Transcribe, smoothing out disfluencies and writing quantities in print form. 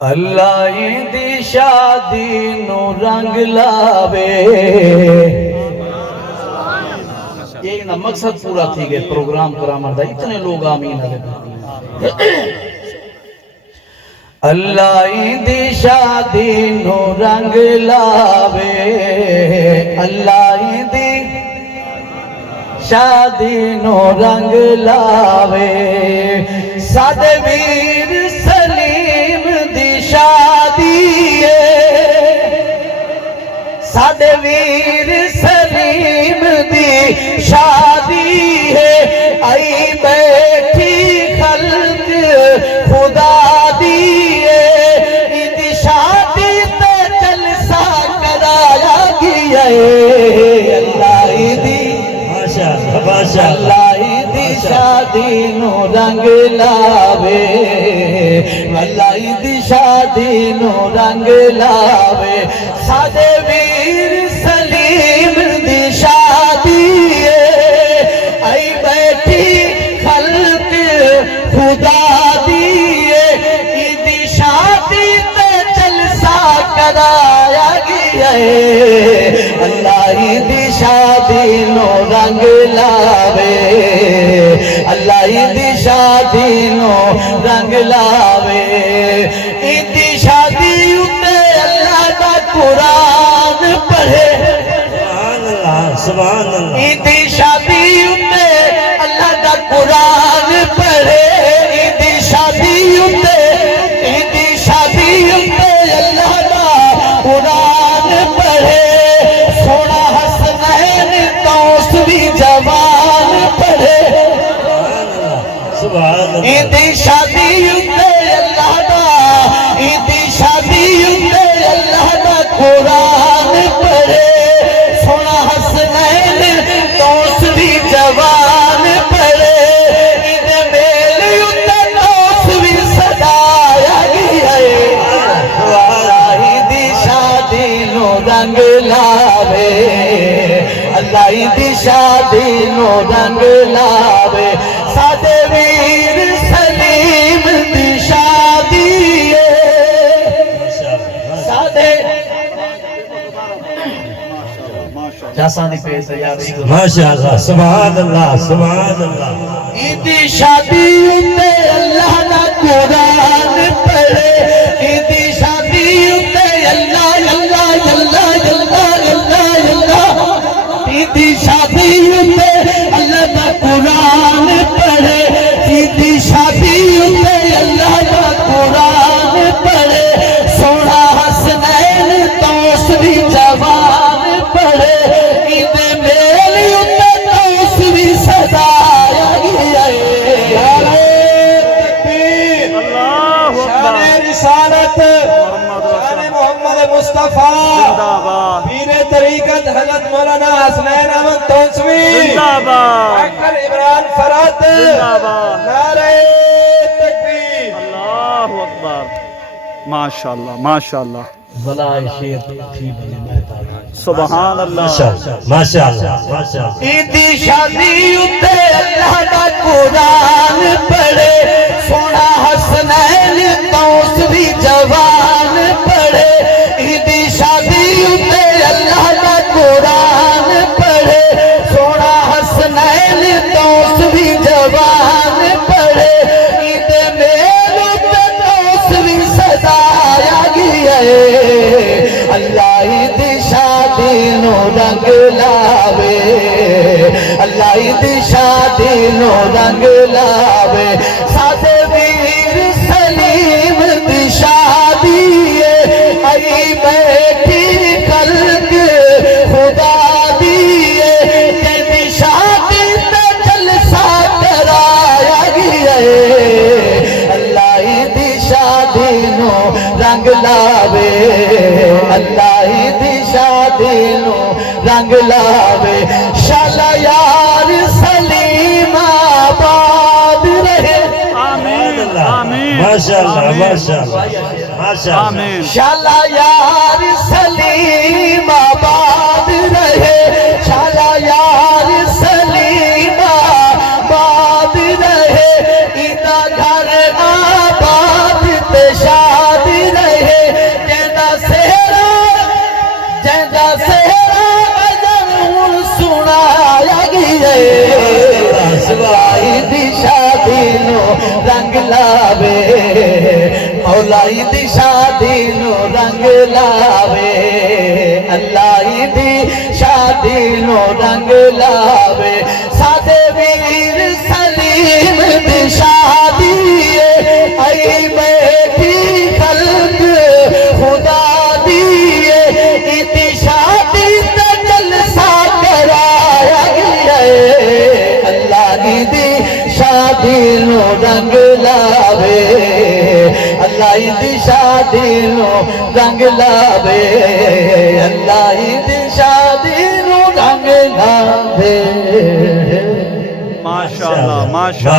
اللہ دی شادی نو رنگ لاوے. یہ نا مقصد پورا تھی گئے پروگرام کرامر دا اتنے لوگ آمین آگے. اللہ دی شادی نو رنگ لاوے. اللہ دی شادی نو رنگ لاوے. سادے ویر سلیم دی شادی ہے. سادے ویر سلیم دی شادی ہے. آئی بیٹھی خلق خدا دی ہے. دی شادی تے جلسہ کرایا گیا ہے. اللہ دی اللہ دی شادی نو رنگ لاوے. اللہ دی شادی نو رنگ لاوے. سادے ویر سلیم دی شادی ہے. آئی بیٹھی خلق خدا دی ہے. دی شادی تے جلسہ کرایا گیا ہے. اللہ دی شادی نو رنگ لاوے. اللہ دی شادی نو رنگ لاوے. دی شادی اتے اللہ دا قرآن پڑھے. سبحان اللہ. دی شادی اتے اللہ دا قرآن پڑھے. دی شادی اتے اللہ دا قرآن پڑھے. سونا حسنین توس بھی جوان پڑھے. دی شادی اتے اللہ دا دی شادی اتے اللہ دا قرآن پڑھے. سونا حسنین توس بھی جوان پڑھے. میل اتے توس بھی سجایا گیا ہے. اللہ دی شادی نو رنگ لاوے. اللہ دی شادی نو رنگ لاوے. سادے ویر سلیم دی شادی ہے. سادے جاسان دی پیس یاد ماشاءاللہ. سبحان اللہ. سبحان اللہ. دی شادی اتے اللہ دا قرآن پڑھے. دی شادی اتے اللہ اللہ اللہ اللہ اللہ اللہ. دی شادی اتے اللہ دا قرآن پڑھے. دی شادی اتے اللہ دا قرآن پڑھے. سونا حسنین توس بھی جوان پڑھے. میل اتے توس بھی سجایا گیا ہے. شان رسالت شان محمد مصطفیٰ پیر طریقت حضرت مولانا حسنین احمد تونسوی ڈاکٹر عمران فرات. نعرہ تکبیر. اللہ اکبر. ماشاءاللہ ماشاءاللہ. بلائے شیر تھی بھلی مہتا. سبحان اللہ. ماشاءاللہ. ماشاءاللہ. دی شادی اتے اللہ دا قرآن پڑھے. سونا حسنین توس بھی جوان پڑھے. دی شادی اتے اللہ دا قرآن پڑھے. سونا حسنین توس بھی جوان پڑھے. میل اتے توس بھی سجایا گیا ہے. اللہ دی شادی نو رنگ لاوے. اللہ دی شادی نو رنگ لاوے. سادے ویر سلیم دی شادی ہے. آئی بیٹھی خلق خدا دی ہے. دی شادی تے جلسہ کرایا گیا ہے. اللہ دی شادی نو رنگ لاوے. اللہ دی شادی نو رنگ لاوے. شالا یار سلیم آباد رہے. آمین آمین. ماشاءاللہ. ماشاءاللہ. ماشاءاللہ. شالا یار سلیم آباد رہے. شالا یار سلیم آباد رہے. اینا گھر آباد تے شادی लावे मौलाई दी शादी नो रंग लावे अल्लाह दी शादी नो रंग लावे सादे वीर सलीम दी शादी आई बैठी खल्क खुदा दी इती शादी दा जलसा कराया गया अल्लाह दी शादी नो रंग लावे अल्लाह दी शादी नो रंग लावे अल्लाह दी शादी नो रंग लावे माशाअल्लाह माशाअल्लाह